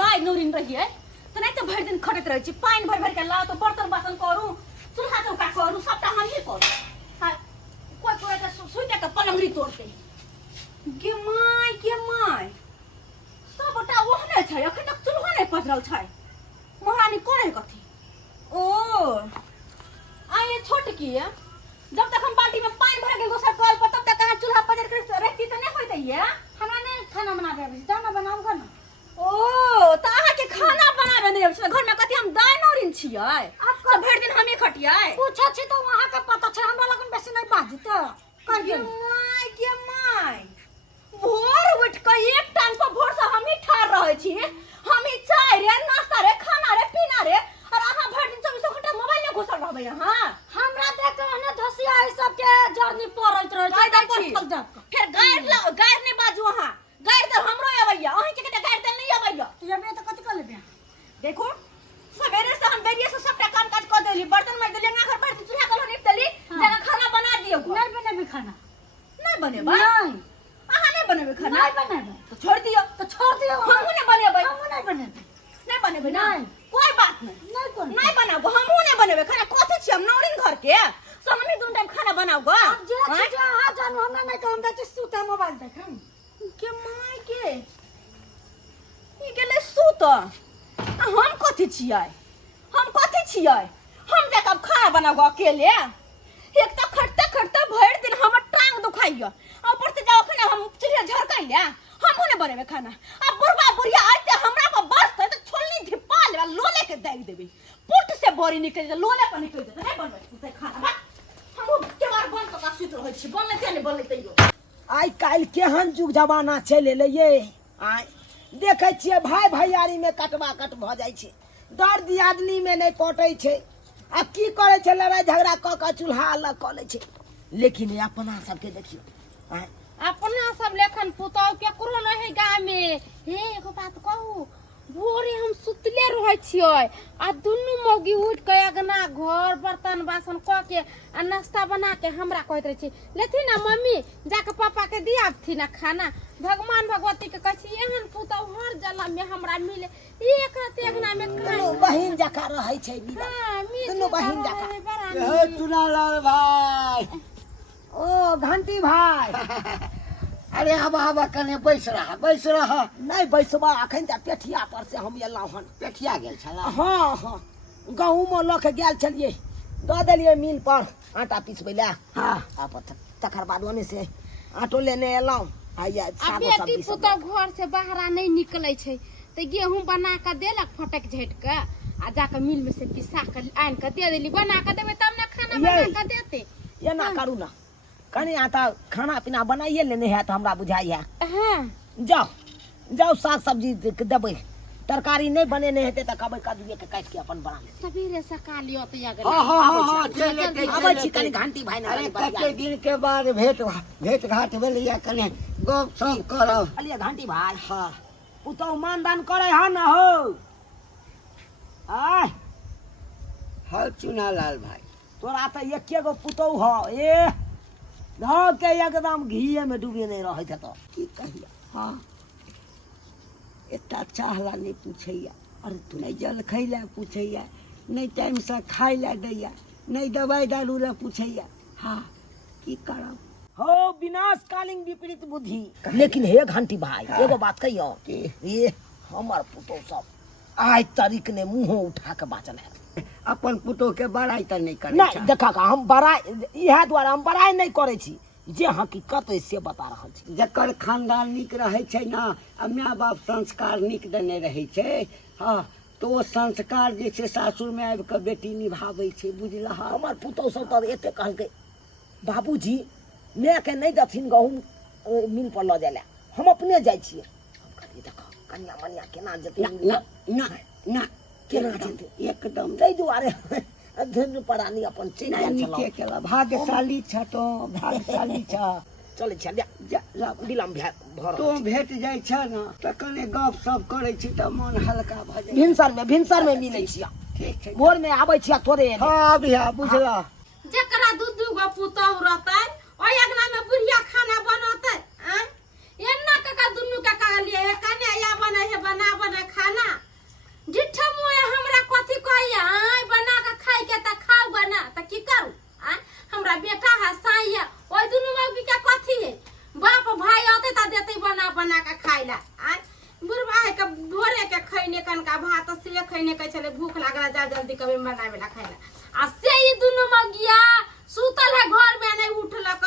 दाई नौरिन रहिए तो नहीं तो भर दिन खटत रही छी पानी भर भर के लाओ तो बर्तन बासन करू चूल्हा चौका करू सबटा हम ही करू हां कोई कोई तो सुइटा के पलंगड़ी तोड़ते के माय सबटा ओहने छै अखन तक चूल्हा नहीं पजरल छै महारानी करे कथी ओ आये छोटकी है जब तक हम बाल्टी में पानी भर के दोसर कल पर तब तक कहां चूल्हा पजर के रहती तो नहीं होइते ये हमरा नहीं खाना बना देबे जाना बनाऊ खाना ओ त अहाँ के खाना बनाबे नहीं आबे घर में कथि हम दाय नौरिन छियै सब भर दिन हम ही खटियाय पूछे छी तो वहां के पता छै हमरा लगन बेसी नहीं बाजत कर के माय भोर उठ के एक टाइम पर भोर से हम ही ठार रहे छी हम ही चाय रे नाश्ता रे खाना रे पीना रे और अहाँ भर दिन 24 घंटा मोबाइल में घुसल रहबे यहां हमरा देख के ने धसिया ई सब के जर्नी पड़त रहे छै फिर गायर नहीं बाजू अहाँ गायर तो हमरो आबैया अहीं के गायर तो नहीं आबैया तू ये तो कथि कर लेबे देखो सवेरे से हम बेरिया से सबटा काम काज कर देली बर्तन मार देली घर पर चूल्हा कलो नहीं तली जना खाना बना दियो नहीं बनेबे खाना नहीं बनेबा नहीं अहाँ नहीं बनेबे खाना नहीं बनेबे तो छोड़ दियो हम नहीं बनेबे हम नहीं बनेबे नहीं बनेबे नहीं कोई बात नहीं नहीं बनाबो हमहू नहीं बनेबे खाना कथि छी हम नौरिन घर के सब हम 2 टाइम खाना बनाओ अब जे छी हां जानू हमरा नहीं कहम दै सुते मोबाइल देखम के माय के ई गेले सुत हम कथि छियै हम देखब खाना बनाबो अकेले एक तो खटते भर दिन हमर टांग दुखाइया ऊपर से जाओ खाना हम चिड़िया झरकाइया हमहू ने बनेबे खाना अब बुढ़वा बुढ़िया आते हमरा पर बसते तो छोलनी धिपा लेबा लोले के दे देबे पुट से बोरी निकल जा लोले पर निकल जा नहीं बनबे से खाना हमहू केवार बन तो का सुत रहै छी बनले ते नहीं बनले तैयो आई काल केहन जुग जमाना चल एले ये आय देखे छिए भाई भैयारी में कटवा कट भ जाय छै दर्द आदमी में नहीं पटै छै आ की करे छै लड़ाई झगड़ा क चूल्हा अलग क ले छै लेकिन अपना सबके देखियो आय अपना सब लेखन पुतौ केकरो नहीं गाय में हे एगो बात कहू भोरे हम सुतले रहै छियै आ दुनू मौगी उठ के अगना घर बर्तन बासन क के आ नाश्ता बना के हमरा कहत रहे छी लेथि ना मम्मी जाके पापा के दियाबथि ना खाना भगवान भगवती के कहै छी एहन पुतौ हर जन्म में हमरा मिले एक रात अगना में खाए बहिन जका रहै छै दुनू बहिन जका हे चुनालाल भाई ओ घंटी भाई अरे अब कने बैस रहा नहीं बैसबा अखन त पेठिया पर से हम एलौ हन पेठिया गेल छला हां गहूम ल के गेल छलिए द देलिए मिल पर आटा पीसबै ला हां आप तकर बाद ओने से आटो लेने एलौ आइया आ बेटी पुतौ घर से बाहर नहीं निकलै छै त गेहूं बना के देलक फटक झट के आ जाके मिल में से पिसा के आन के दे देली बना के देबे तब ना खाना बना के देते ये ना करू ना कनी आता खाना पीना बनाइए लेने है तो हमरा बुझाइया हां जाओ साग सब्जी देबै तरकारी नहीं बनेने हेते त कहबै कदुए के काट के अपन बना ले सवेरे सका लियो त या हां चले आबै छी कनी घंटी भाई ना अरे कते दिन के बाद भेट घाट भेलिया कने गप सप करब अलिया घंटी भाई हां पुतौ मानदान करे ह ना हो आय हल चुनालाल भाई तोरा त एके गो पुतौ ह ए धो के एकदम घीए में डूबे नहीं रहे थे तो की कहिया हां एता चाहला नहीं पूछैया अरे तू नहीं जल खैला पूछैया नहीं टाइम से खाई ला दैया नहीं दवाई दारू ला पूछैया हां की करब हो विनाशकालीन विपरीत बुद्धि लेकिन हे घंटी भाई एगो बात कहियो ये हमर पुतो सब आज तारीख ने मुंह उठा के बाचल है अपन पुतो के बड़ाई त नहीं करे नहीं देखा का हम बड़ाई इहा द्वारा हम बड़ाई नहीं करे छी जे हकीकत है से बता रहल छी जकर खानदान निक रहे छै ना आ माय बाप संस्कार निक देने रहे छै हां तो वो संस्कार जे छै सासुर में आबि के बेटी निभाबै छै बुझला हमर पुतो सब त एते कहलकै बाबूजी मैं के नहीं दथिन गहूम मिल पर ल जाले हम अपने जाय छियै हम कहलिए देखो कन्या मनिया केना जते ना ना केना जते एकदम दे दुआरे धन परानी अपन चल नीचे केला भाग्यशाली छ तो भाग्यशाली छ चले छ दिलम भर तो भेट जाय छ ना त कने गप सब करे छी त मन हल्का भ जाय भिनसर में मिलै छिया ठीक छै भोर में आबै छिया तोरे हां बिया बुझला जकरा दू गो पुतौ रहतै ओय अगना में बुढ़िया खाना बनतै एन्ना काका दुन्नु काका लिए कने या बना है बना खाना खैने कनका भात से खैने कह चले भूख लागला जा जल्दी कभी बनावे ला खाइला आ से ई दुनु मगिया सुतल है घर में नहीं उठलक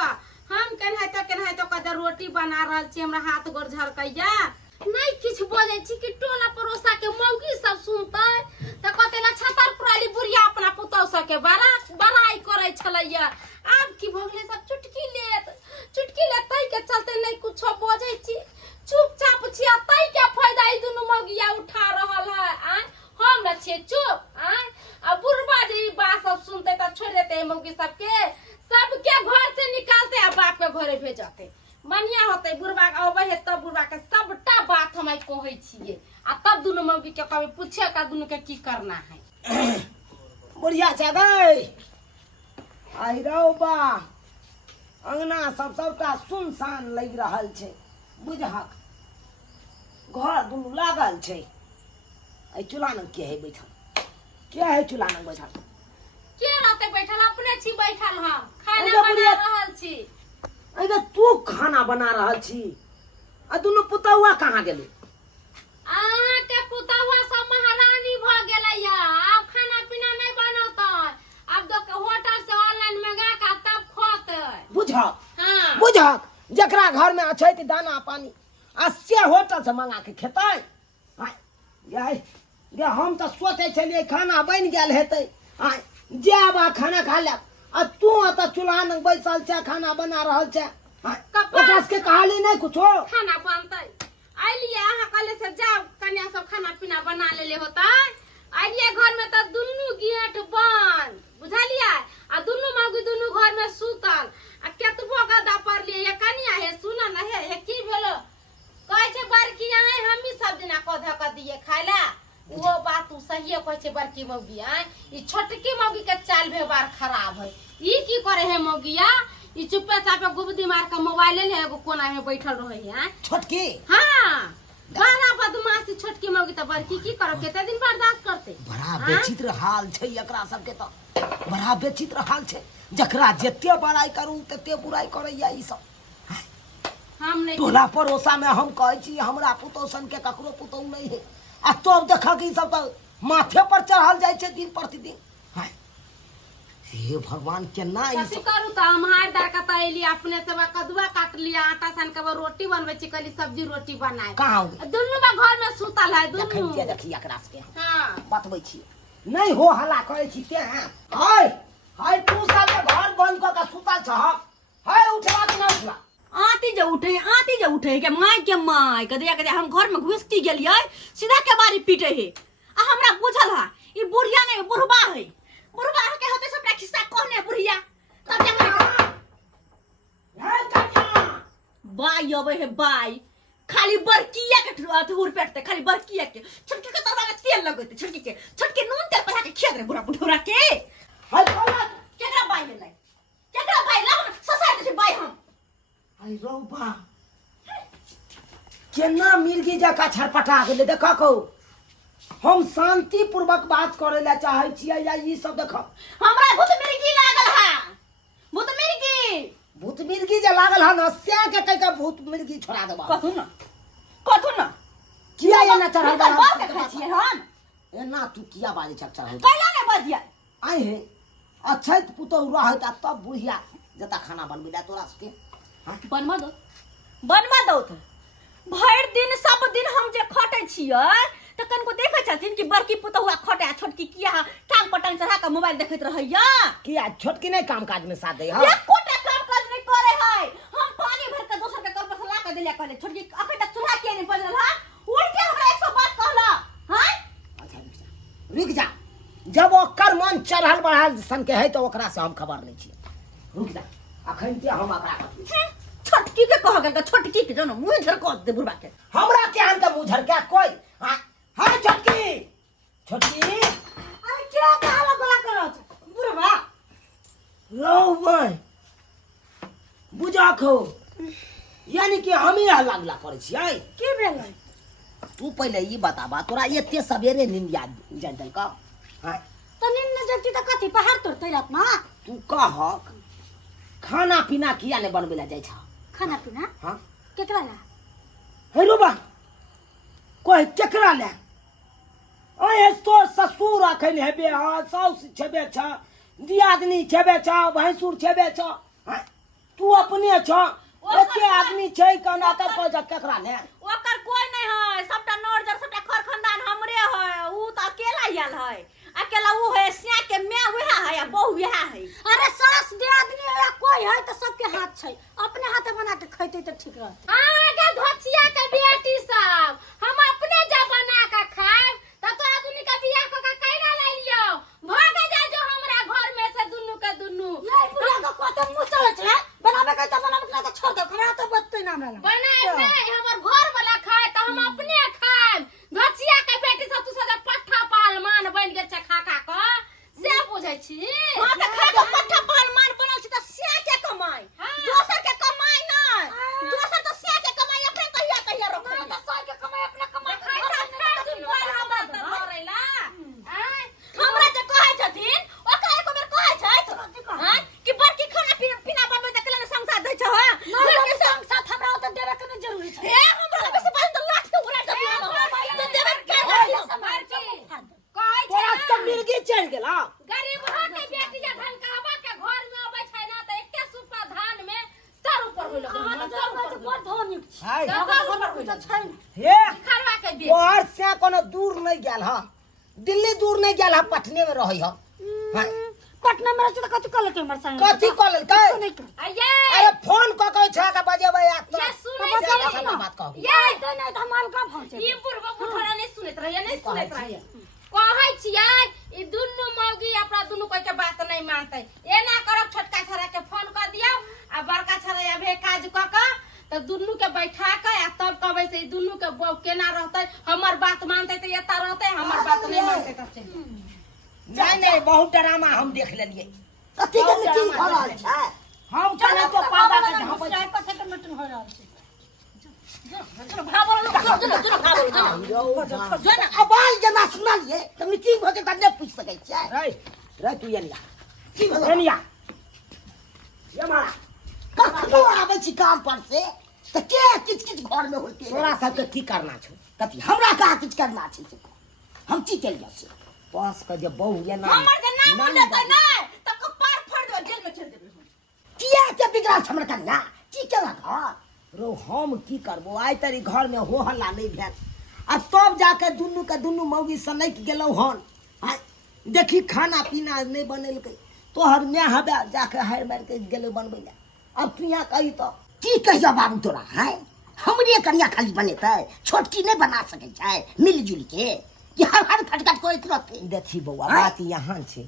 हम केन है तो कदर रोटी बना रहल छी हमरा हाथ गोर झरकैया नहीं किछ बोले छी कि टोला पड़ोसा के मौगी सब सुनतै त कतेला छतर पुराली बुढ़िया अपना पुतौ सब के बड़ाई करे छलैया आब की भगले सब चुटकी लेत तै के चलते नहीं कुछ बोझै छी चुपचाप छिया तै के फायदा ई दुनु मौगिया उठा रहल है आ हम न छे चुप आ अब बुढ़बा जे ई बात सब सुनते त छोड़ देते मौगी सबके घर से निकालते आ बाप के घरे भेजते मनिया होते बुढ़बा अबे है तब बुढ़बा के सबटा बात हम कहै छिए आ तब दुनु मौगी के कभी पूछे का दुनु के की करना है बुढ़िया छै गई आई रौ बा अंगना सबटा सुनसान लग रहल छै बुझहक घर दुनू लागल छै आई चूल्हा न के है बैठल के है चूल्हा न बैठल के रहते बैठल अपने छी बैठल हम खाना अरे बना बुढ़िया। रहल छी अरे तू खाना बना रहल छी आ दुनू पुतौआ कहाँ गेलै अहाँ के पुतहुआ सब महारानी भ गेलैया अब खाना पीना नहीं बनौतै अब तो होटल से ऑनलाइन मंगा के तब खोतै बुझहक हां बुझहक जकरा घर में छै त दाना पानी आ से होटल से मंगा के खेतै ये हम तो सोचे छलिए खाना बन गेल हेतै आय जे आबा खाना खा ले आ तू त चूल्हा न बैसल छै खाना बना रहल छै ओकरा के कहली नहीं कुछो खाना बनतै आइलिए अहाँ कहले से जाओ कन्या सब खाना पीना बना लेले होतै आइलिए घर में त दुन्नु गेट बंद बुझलिए आ दुन्नु मौगी दुन्नु घर में सुतल आ केतबो गदा पर लिए ये कन्या है सुन न है की भेलो कहै छै बड़की आए हम ही सब दिना कधा क दिए खाइला वो बात तू सही कहै छै बड़की मौगी आए ई छोटकी मौगी के चाल व्यवहार खराब है ई की करे है मौगिया ई चुपे चापे गुबदी मार के मोबाइल ले एगो कोना में बैठल रहे है छोटकी हां गाना बदमाशी छोटकी मौगी त बड़की की करो केते दिन बर्दाश्त करते बड़ा बेचित्र हाल छै एकरा सबके त बड़ा बेचित्र हाल छै जकरा जते बड़ाई करू तते बुराई करैया ई सब हम नहीं टोला पड़ोसा में हम कहै छी हमरा पुतौसन के ककरो पुतौ नहीं है आ तब देखा कि सब त माथे पर चढ़ल जाय छै दिन प्रतिदिन हाय हे भगवान केना ई कथी सब करू त हम हार दार का तैली अपने से कदुआ काट लिया आटा सान के रोटी बनबै छी कली सब्जी रोटी बनाए कहाँ हो गई दुन्नु में घर में सुतल है देखै दुन्नु छियै देखिए एकरा सबके हां बतबै छी नहीं हो हल्ला करै छी ते हैं हाय हाय तू सब घर बंद क के सुतल छ हाय उठवा कि ना उठवा आती जे उठे के माय के दिया के हम घर में घुसती गेलिए सीधा के बारी पीटे है आ हमरा बुझल है ई बुढ़िया नहीं बुढ़बा है बुढ़बा के होते सबटा खिस्सा कहने बुढ़िया तब जा हे कन्या बाई अबे है बाई खाली बरकिया के ठुर पेटते खाली बरकिया के छोटकी के तवा में तेल लगते छोटकी नून तेल पका के खेत रे बुढ़ा बुढ़ा के हाय कौन केकरा बाई ले केकरा बाई ला सोसाइटी से बाई हम हाय रौबा केना मिर्गी जका छरपटा गेले देखा को हम शांति पूर्वक बात करे ला चाहे छियै या ई सब देख हमरा भूत मिर्गी लागल है भूत मिर्गी जे लागल है न से के कह के भूत मिर्गी छोड़ा देबा कथु न किया ये ना चढ़ल बा बात देखै छियै हम एना तू किया बाजे चढ़ल कैला ने बजिया आए है अच्छा पुतो रहत तब बुढ़िया जता खाना बनबे ला तोरा सबके बनवा दो तो भर दिन सब दिन हम जे खटे छियै त कनको देखै छथिन कि बड़की पुतहुआ खटे आ छोटकी किया टांग पटांग चढ़ा के मोबाइल देखैत रहैया किया छोटकी नहीं काम काज में साथ दे हां एक कोटा काम काज नहीं करे है हम पानी भर के दोसर के कल पर ला के देले कहले छोटकी अखन तक चूल्हा के नहीं बजल है उठ के हमरा 100 बात कहला हां अच्छा रुक जा जब ओकर मन चढ़ल बढ़ल सन के है तो ओकरा से हम खबर नहीं छी रुक जा अखन ते हम ओकरा छोटकी के कह गेल छोटकी के जनो मुंह झर कह दे बुढ़बा के हमरा के हम त मुंह झर के कोई हां हां छोटकी अरे क्या कहला गला करत बुढ़बा लो भाई बुझा खो यानी कि हम ही हल्ला करे छियै की भेलै तू पहले ई बताबा तोरा एते सवेरे नींद याद जान दल का हां तो नींद न जगती त कथी पहाड़ तोड़ते रात में तू कह खाना पीना किया ने बनबे ला जाय छ खाना पीना हां केकरा ला हे रुबा कोई केकरा ले अहे तो ससुर अखन हेबे हाँ साउस छेबे छ दियादनी छेबे छ भैंसुर छेबे छ हाँ, तू अपने छ एके आदमी छै कना त पजा केकरा ने ओकर कोई नहीं है, सबटा नौरजर सबटा खर खानदान हमरे है। ऊ तो अकेला आयल है, अकेला ऊ है, सिया के मैं वह है या बहू वह है। अरे सास दे आदमी है या कोई है तो सबके हाथ छै, अपने हाथे बना के खैते तो ठीक रहत। आगे धोचिया के बेटी सब हम अपने जा बना के खाएब त तो आदमी के बियाह क के कैना ले लियो, भागे जा जो हमरा घर में से दुन्नु के दुन्नु। ये बुढ़ा का कोते मुंह चले छै, बनावे के त बनावे के तो छोड़ दे, हमरा तो बत्ते ना हमरा बनाए नहीं हमर घर वाला खाए त हम अपने खाएब। धोचिया के बेटी सब तू सदा पट्ठा पाल मान बन गेल छ खाका क से बुझै छी। हां त खा के पट्ठा पाल मान बनल छी त सिया के कमाई, दोसर के कमाई नहीं, दोसर तो सिया के कमाई अपने कहिया कहिया रखो। तो साई के कमाई अपना कमाई खाई त दिन भर हमरा त धरैला हमरा जे कहै छथिन ओकरा एको बेर कहै छै हां कि बड़की खाना पीना बनबै त केला संसार दै छ। नहीं के संग साथ हमरा तो देवे के नहीं जरूरी छै। ए हमरा बेसी बात त लाठ के उड़ा दे तो देबे के संभाल के कहै तोरा छै से मिर्गी चढ़ गेला गरीब हो के बेटी जे धन कहबा के घर में अबै छै ना त एके सुपा धान में तर ऊपर होइल बड़ धनिक छै। हाय तो छै हे खरवा के बेटी तोहर से कोनो दूर नहीं गेल ह, दिल्ली दूर नहीं गेल ह, पटने में रहै ह। हां पटना में रहै त कथि कल के हमर संग कथी कॉल कै आये अरे फोन क के छ के बजेबै आ तो ये सुनै ज्यादा छी समय बात कहू। ये तो नहीं त हम का पहुंचे ई पूर्व बुढ़ा नहीं सुनैत रहिए नहीं सुनैत रहिए। कहै छियै ई दुन्नु मौगी अपना दुन्नु कोई के बात नहीं मानतै, एना करब छोटका छोरा के फोन कर दियौ आ बड़का छोरा आबे काज क के त दुन्नु के बैठा के आ तब कहबै से ई दुन्नु के बहू केना रहतै, हमर बात मानतै त एता रहतै, हमर बात नहीं मानतै त चल। नहीं नहीं बहुत ड्रामा हम देख लेलिए। कथी के मीटिंग भ रहल छै? हम चले तो पर्दा के झापै छी। कथे के मीटिंग हो रहल छै। चलो भागो लोग, चलो चलो भागो जो ना आवाज जना सुनलिए त मीटिंग होते त नहीं पूछ सकै छै। रे रे तू यनिया की भेल? यनिया ये मारा कखनो आबै छी काम पर से त के किछ किछ घर में होते तोरा सबके की करना छौ कथी हमरा का किछ करना छै से हम की केलियै से बस के जे बहू ये ना हमर के नाम लेतै नहीं त कपार फाड़ दो, जेल में चल देबै। किया के बिगड़ा छै हमर कन्या की केलक ह? रो हम की करबो आइ तरी घर में हो हल्ला नहीं भेल आ तब जाके दुन्नु के दुन्नु मौगी सनक गेलौ हन। आइ देखी खाना पीना नहीं बनेलकै तोहर मैं हबे जाके हार मार के गेलै बनबै ले। अब तू यहाँ कही तो की कहिया बाबू तोरा है? हमरे कन्या खाली बनेतै, छोटकी नहीं बना सकै छै मिलजुल के कि हर हर खटखट करैत रहतै। देखी बौआ आइ। बात यहाँ छै,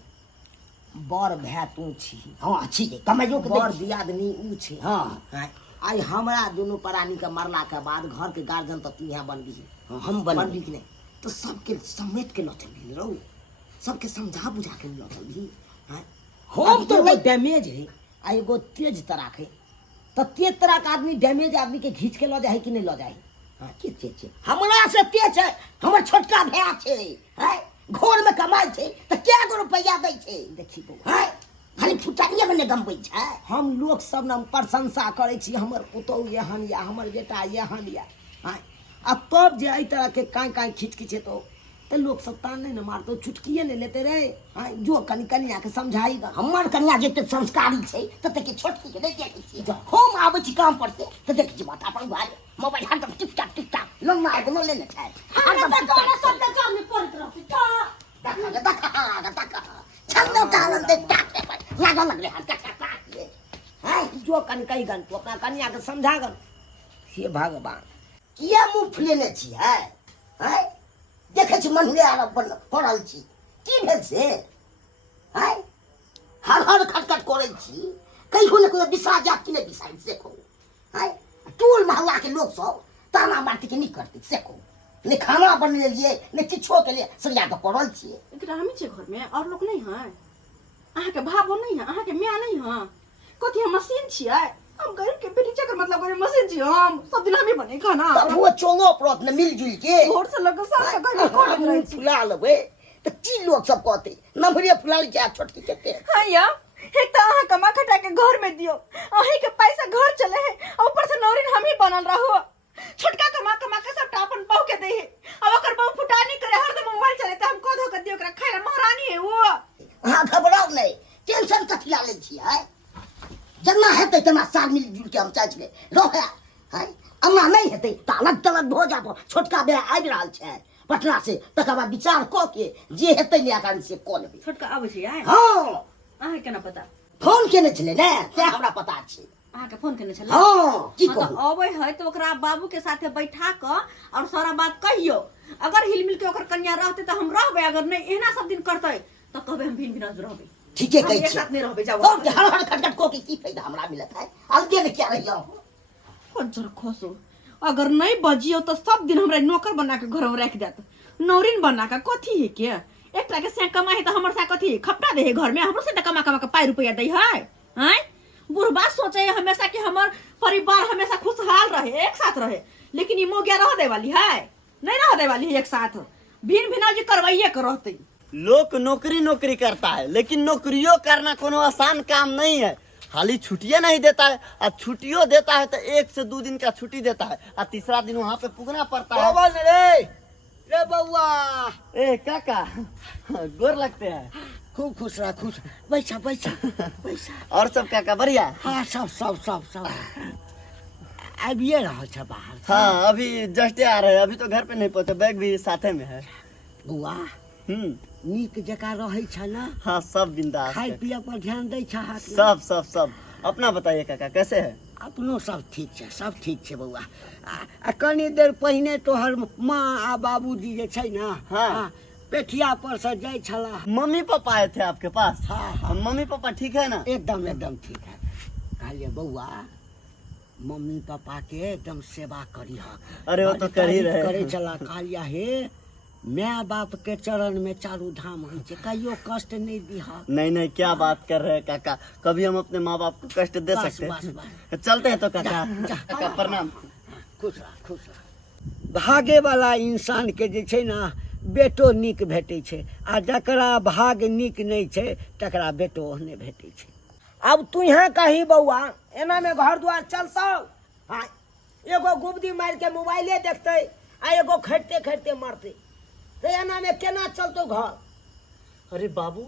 बड़ भै तू छी, हाँ अच्छी है कमाइयो के बड़ दे दियादनी ऊ छै। हाँ आई हमरा दुनू प्राणी के मरला के बाद घर के गार्जियन तो तू यहाँ बनबी हम बनबी बनबी कि नहीं तो सबके समेट के लऽ चलबी रहू, सबके समझा बुझा के लऽ चलबी। हम तो नहीं डैमेज है आ एगो तेज तराक है तो तेज तराक आदमी डैमेज आदमी के घींच के लऽ जाए कि नहीं लऽ जाए। के छै हमरा से तेज है, हमर छोटका भैया छै है घर में कमाई छै त क्या गो रुपया दै छै? देखी बौआ है खाली फुटानिए में ने गमबै छै। हम लोग सब ने प्रशंसा करे छी हमर पुतौह एहन या हमर बेटा एहन या आ तब जे एहि तरह के काई काई खींच खींचे तो लोग सब तान नहीं न मारतो, चुटकिए नहीं लेते रहे। जो कनी कनिया के समझाई ग हमर कन्या जते संस्कारी छै तते के छोटकी के नहीं देखै छी। हम आबै छी काम पर से त देखै छी माथा पर भाई मोबाइल हाथ में टिकटक लम्मा आगो न लेने छै। हमरा त कहना सब के जर में पड़त रहत त देखा छंदो कालन दे लागल लगले हाथ का है जो कनी कही गन तो अपना कनिया के समझा गन। हे भगवान किया मुंह फुलेने छी है? है देखै छी मनहुए आर पड़ल छी की भेल से? है हर हर खटखट करै छी कहियो ने कोई बिसा जात कि नहीं बिसाई से को है? टोल मोहल्ला के लोग सब ताना मारती के नहीं करते से को ने खाना बनने लिए ने किछो के लिए सरिया के पड़ल छी। एकरा हमी छै घर में और लोग नहीं है, अहाँ के भावो नहीं है, अहाँ के माय नहीं है, कथी हम मशीन छियै? हम गरीब के बेटी चक्कर मतलब गरीब मशीन छी, हम सब दिन हमी बने खाना तब वो चोलो प्रत ने मिलजुल के घर से लग साल का घर मुंह में फुला लेबै त की लोग सब कहते नमहरे फुलाल के छोटकी के हां या एक तो अहाँ कमा खटा के घर में दियो, अही के पैसा घर चले है और ऊपर से नौरिन हम ही बनल रहो। छोटका कमा कमा के सब टापन बहु के दे है, अब ओकर बहु फुटानी करे हरदम मोबाइल चले त के वो हाँ घबराओ नहीं, टेंशन कथी ला ले छी है? जना हेतै तना साल मिल जुल के हम चाच के रहे है। अन्ना नहीं हेतै त अलग तलग हो जाबो। छोटका बे आबि रहल छै पटना से, तकर बाद विचार क के जे हेतै निराकरण से क लेबै। छोटका आबै छै आइ हाँ अहाँ केना पता? फोन केने छलै ने ते हमरा पता छै। अहाँ के फोन केने छलै? हाँ की हाँ, कहू तो अबै है तो ओकरा बाबू के साथे बैठा क और सारा बात कहियो। अगर हिलमिल के ओकर कन्या रहते तो हम रहबै, अगर नहीं एहना सब दिन करते तो कहबै हम भिन भिन रहबै। ठीके हम कहै एक छी। साथ नहीं रहबै। जाओ और हर हर खटखट को के की फायदा हमरा मिलत है? अलगे ने क्या रहियो? कंजर खोसो, अगर नहीं बजियो तो सब दिन हमरा नौकर बना के घर में रख देत। नौरिन बना के कथी है के? एकटा के से कमाई है तो हमर सा कथी खपटा दे है घर में? हमरो से कमा कमा के पाई रुपया दे है हैं? बुढ़बा सोचे है हमेशा कि हमर परिवार हमेशा खुशहाल रहे, एक साथ रहे, लेकिन ई मोगिया रह दे वाली है? नहीं रह दे वाली है एक साथ। भिन भिना जी करवाइए के रहते। लोग नौकरी नौकरी करता है, लेकिन नौकरियों करना कोनो आसान काम नहीं है। खाली छुट्टियां नहीं देता है, और छुट्टियों देता है तो 1 से 2 दिन का छुट्टी देता है, और तीसरा दिन वहाँ पे पुगना पड़ता है। रे बउआ ए काका गोर लगते हैं। खूब खुश रह, खुश बैठा बैठा बैठा। और सब काका बढ़िया? हाँ सब सब सब सब आबिए रहा छ बाहर से। हाँ अभी जस्ट आ रहे हैं, अभी तो घर पे नहीं पहुँचे, बैग भी साथे में है। बउआ हम्म नीक जका रहे छ ना? हाँ सब बिंदास खाए है। पिए पर ध्यान दै छ हाथ में? सब सब सब। अपना बताइए काका कैसे है? अपनो सब ठीक छै, सब ठीक छै बउआ। आ कनी देर पहिने तोहर माँ आ बाबूजी जे छै ना, हाँ। पेठिया पर से जाय छला। मम्मी पापा आए थे आपके पास? हाँ, हाँ। मम्मी पापा ठीक है ना? एकदम एकदम ठीक है। कहलिए बउआ मम्मी पापा के एकदम सेवा करी हा। अरे वो तो कर ही रहे। करे चला। कहलिया हे माँ बाप के चरण में चारू धाम होइ छै, कहियो कष्ट नहीं दिहा। नहीं नहीं क्या बात कर रहे हैं काका, कभी हम अपने माँ बाप को कष्ट दे बस, सकते बस, हैं? चलते हैं तो काका। काका प्रणाम। खुश रह, खुश रह। भागे वाला इंसान के जे छै ना बेटो नीक भेटै छै, आ जकरा भाग नीक नहीं छै तकरा बेटो ओहने भेटै छै। अब तू यहाँ कही बउआ एना में घर द्वार चलतौ? हाँ, एगो गुबदी मार के मोबाइले देखते आ एगो खटते खटते मरते, तो एना में केना चलतौ घर? अरे बाबू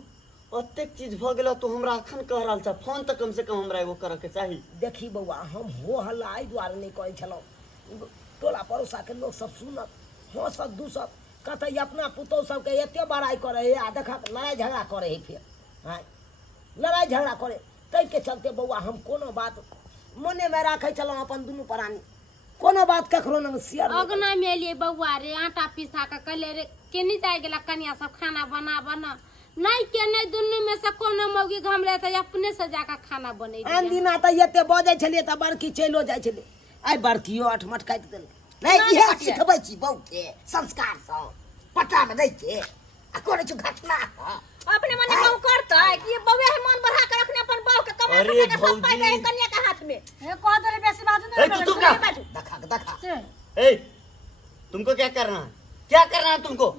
अतेक चीज भ गेल तो हमरा अखन कह रहल छ, फोन तो कम से कम हमरा एगो करे के चाही। देखी बउआ हम हो हल्ला एहि दुआरे नहीं करै छलहुँ, टोला पड़ोसा के लोग सब सुनत हंसत दूसत, कहते अपना पुतौह सबके एते बड़ाई करे है आ देखा लड़ाई झगड़ा करे है। फिर हाँ लड़ाई झगड़ा करे ताहि के चलते बउआ हम कोनो बात मने में राखे छलहुँ अपन दुनू प्राणी, कोनो बात ककरो न शेयर नहीं। अगना में एलिए बउआ रे आटा पिसा के कहले रे केनी जाय गेला कनिया सब खाना बना नहीं के नहीं दुनू में से कोनो मौगी घमले त अपने से जाके खाना बनै दिया। आन दिना त एते बजै छलिए त बड़की चलो जाइ छले, आइ बड़कियो अठमट काटि देलकै। नहीं इहे सिखबै छी बहु के संस्कार सब पता में दै छै आ करे छ घटना। अपने मने कहू करता है कि ये बउआ है मन बढ़ा कर रखने अपन बहू के कमा अरे के सब पाई भौजी। दे कन्या के हाथ में। हे कह देले बेसी बाजू ए, नहीं तू चुप रह। देखा देखा ए तुमको क्या करना है? क्या करना है तुमको?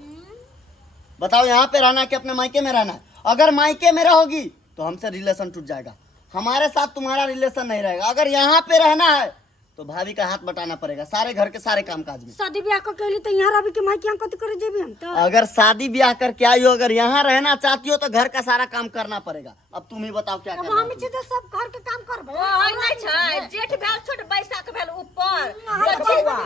बताओ यहाँ पे रहना है कि अपने मायके में रहना है? अगर मायके में रहोगी तो हमसे रिलेशन टूट जाएगा, हमारे साथ तुम्हारा रिलेशन नहीं रहेगा। अगर यहाँ पे रहना है तो भाभी का हाथ बटाना पड़ेगा सारे घर के सारे काम काज में। शादी ब्याह क केली त यहाँ रवि के माई के कथि करे जेबी हम त? अगर शादी ब्याह करके आई हो, अगर यहाँ रहना चाहती हो तो घर का सारा काम करना पड़ेगा। अब तुम ही बताओ क्या अब करना हम है चीज सब घर के काम करबे। ओए नहीं छै जेठ भेल छोट बैसाख भेल ऊपर। बउआ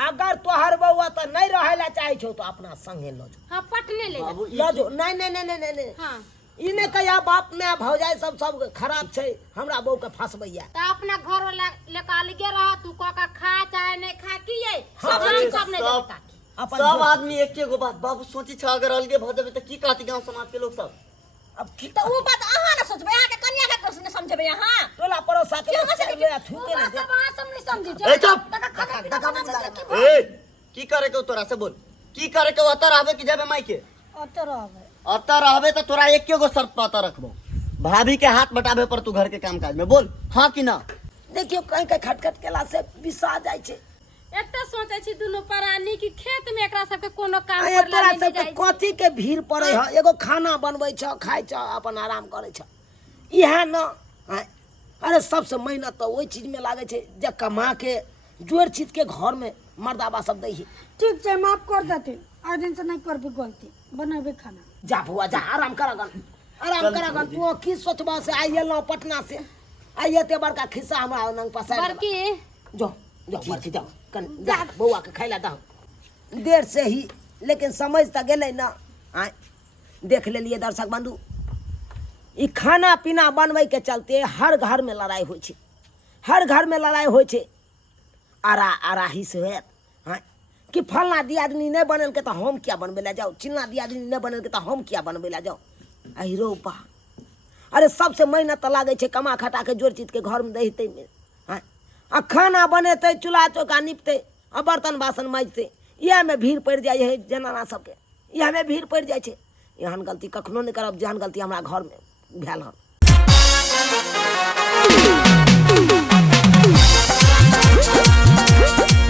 अगर तोहर बउआ त नहीं रहे ला चाहे छौ तो अपना संगे लो जो। हां पटने ले जा। बाबू लो जो नहीं नहीं नहीं नहीं नहीं हां ई ने कहिया बाप में भौजाई सब सब खराब छै, हमरा बहू के फंसबैया। त अपना घर वाला लेके अलगे रह, तू क का खा चाहे नहीं खा की ये हाँ, सब ठीक सब नहीं सब- देता। अपन सब आदमी एक एगो बात बाबू सोची छ, अगर अलगे भ जेबे त की कहती गांव समाज के लोग सब? अब की तो वो बात अहाँ ना सोचबे, अहाँ के कन्या के दोस्त ने समझबे यहाँ। टोला पड़ोसा के क्यों लोग हंसे ले थूके ने दे। सब हां सब नहीं समझी ए चुप। देखा ए की करे के तोरा से बोल, की करे के अतर रहबे कि जेबे मायके? अत रहबे। अतर रहबे त तोरा एक एगो शर्त पर अतर रखबो, भाभी के हाथ बटाबे पर तू घर के काम काज में। बोल हाँ कि ना? देखियो कहीं कहीं खटखट केला से बिसा जाय छै। एते सोचे छी दुनु प्राणी की खेत में एकरा सबके कोनो काम अरे करला तोरा नहीं सब जाय। कथी के भीड़ पड़े ह? एगो खाना बनबै छ, खाय छ, अपन आराम करे छ, इहे न। हाँ, अरे सबसे मेहनत तो ओई चीज में लागे छै जे कमा के जोड़ चीज के घर में मर्दाबा सब दै है। ठीक छै माफ कर देते, आज दिन से नहीं करबे गलती, बनाबे खाना। जा बुआ जा, आराम करगन, आराम करगन। तू की सोचबा से आइए लो पटना से, आइए ते बड़का खिस्सा हमरा नंग पसार बड़की जो जो बड़की जाओ कन जा बउआ के खैला दो। देर से ही लेकिन समझ त गेलै ना। आय देख लेलिए दर्शक बंधु, ई खाना पीना बनबै के चलते हर घर में लड़ाई होइ छै, हर घर में लड़ाई होइ छै। आराही से है कि फलना दियादनी नहीं बनल के तो हम क्या बनबे ला जाओ, चिल्ला दियादनी नहीं बनल के तो हम क्या बनबे ला जाओ। अहिरो बा, अरे सबसे मेहनत लागे छे कमा खटा के जोड़ चीज के घर में दहिते में। आ खाना बनेते, चूल्हा चौका निपते, आ बर्तन बासन माजते, यह में भीड़ पड़ जाए है जनाना सबके, यह में भीड़ पड़ जाए छे। एहन गलती कखनो नहीं करब जेहन गलती हमरा घर में भेल हन।